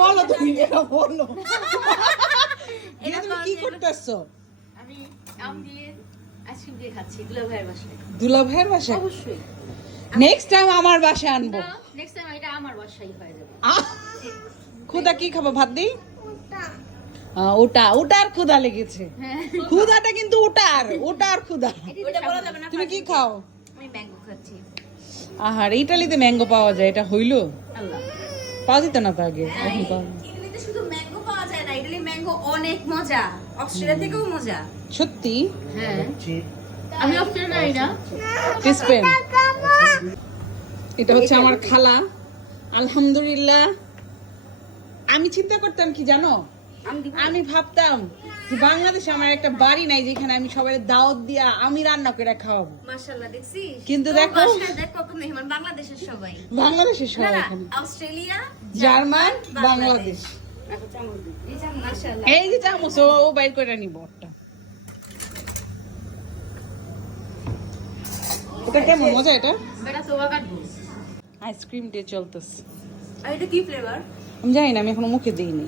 বলো তুমি, এটা বলো। এটা তুমি কি করতেছো? আমি আম দিয়ে আইসক্রিম দিয়ে খাচ্ছি দুলা ভাইয়ের বাসায়। দুলা ভাইয়ের বাসায়? অবশ্যই। নেক্সট টাইম আমার বাসায় আনবো। নেক্সট টাইম এটা আমার বাসায় হয়ে যাবে। খুদা কি খাবো? ভাত দিই? ওটার ক্ষুধা লেগেছে। ক্ষুধাটা কিন্তু ওটার ক্ষুধা। তুমি কি খাও? আমি ম্যাঙ্গো খাচ্ছি। আহার, ইটালিতে ম্যাঙ্গো পাওয়া যায়, এটা হইলো? আল্লাহ, পাওয়া যেত না তো আগে, এখন পাওয়া যায়। ইতালিতে শুধু ম্যাঙ্গো পাওয়া যায় না, ইতালি ম্যাঙ্গো অনেক মজা, অস্ট্রেলিয়া থেকেও মজা। সত্যি? হ্যাঁ, আমি অস্ট্রেলিয়ায় না, স্পেন। এটা হচ্ছে আমার খালা। আলহামদুলিল্লাহ। আমি চিন্তা করতাম কি জানো, আমি ভাবতাম যে বাংলাদেশে আমার একটা বাড়ি নাই যেখানে আমি সবাই দাওয়াত দিয়া আমি রান্না করে খাওয়াবো। মাশাআল্লাহ, দেখছিস? কিন্তু দেখো, দেখো কত মেহমান, বাংলাদেশের সবাই, বাংলাদেশের সবাই এখানে, অস্ট্রেলিয়া, জার্মান, বাংলাদেশ। মাশাআল্লাহ। এই যে চামচ ও বাইর করে নিব একটা। এটা কেমন মজা? এটা বেটা সোয়া কাটবো। আইসক্রিম দিয়ে চলতেছে। আর এটা কি ফ্লেভার? আমি জানি না, আমি এখনো মুখে দিইনি।